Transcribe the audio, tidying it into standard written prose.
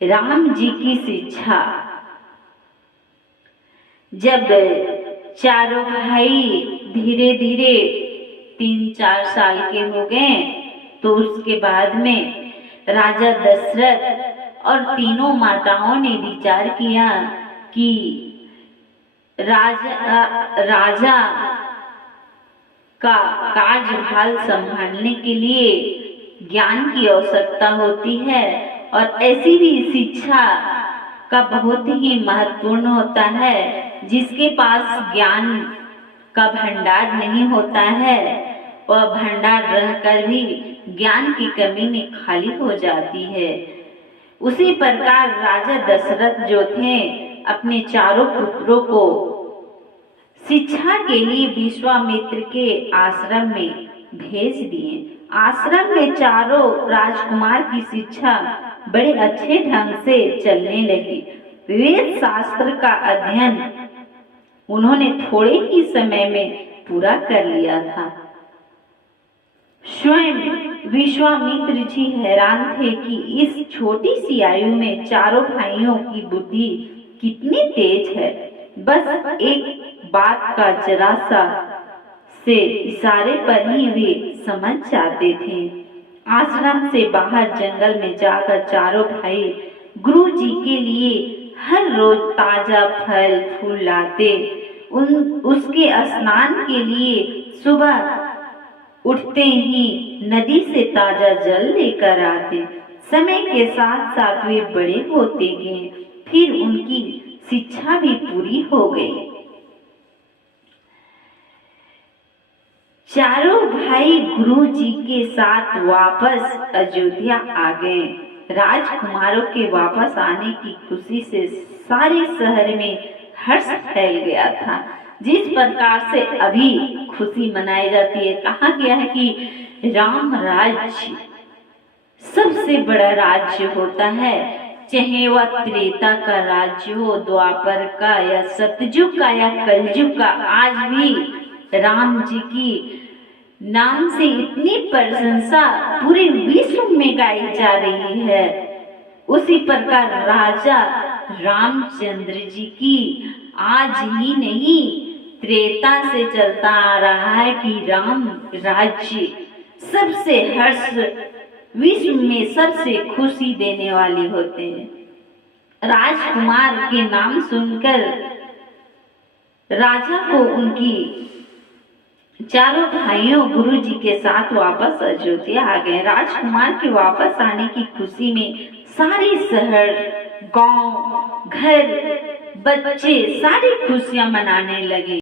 राम जी की शिक्षा। जब चारों भाई धीरे धीरे 3-4 साल के हो गए तो उसके बाद में राजा दशरथ और तीनों माताओं ने विचार किया कि राजा का कार्यभार संभालने के लिए ज्ञान की आवश्यकता होती है और ऐसी भी शिक्षा का बहुत ही महत्वपूर्ण होता है। जिसके पास ज्ञान का भंडार नहीं होता है वह भंडार रहकर भी ज्ञान की कमी में खाली हो जाती है। उसी प्रकार राजा दशरथ जो थे अपने चारों पुत्रों को शिक्षा के लिए विश्वामित्र के आश्रम में भेज दिए। आश्रम में चारों राजकुमार की शिक्षा बड़े अच्छे ढंग से चलने लगी। वेद शास्त्र का अध्ययन उन्होंने थोड़े ही समय में पूरा कर लिया था। स्वयं विश्वामित्र जी हैरान थे कि इस छोटी सी आयु में चारों भाइयों की बुद्धि कितनी तेज है। बस एक बात का जरा सा से इशारे पर ही वे समझ जाते थे। आश्रम से बाहर जंगल में जाकर चारों भाई गुरु जी के लिए हर रोज ताजा फल फूल लाते। उसके स्नान के लिए सुबह उठते ही नदी से ताजा जल लेकर आते। समय के साथ साथ वे बड़े होते गए, फिर उनकी शिक्षा भी पूरी हो गई। चारों भाई गुरु जी के साथ वापस अयोध्या आ गए। राजकुमारों के वापस आने की खुशी से सारे शहर में हर्ष फैल गया था। जिस प्रकार से अभी खुशी मनाई जाती है, कहा गया है कि राम राज्य सबसे बड़ा राज्य होता है, चाहे वह त्रेता का राज्य हो, द्वापर का या सतयुग का या कलयुग का। आज भी राम जी की नाम से इतनी प्रशंसा पूरे विश्व में गाई जा रही है। उसी प्रकार राजा रामचंद्र जी की आज ही नहीं त्रेता से चलता आ रहा है कि राम राज्य सबसे हर्ष, विश्व में सबसे खुशी देने वाले होते हैं। राजकुमार के नाम सुनकर राजा को उनकी चारों भाइयों गुरु जी के साथ वापस अयोध्या आ गए। राजकुमार के वापस आने की खुशी में सारे शहर, गांव, घर, बच्चे सारी खुशियां मनाने लगे।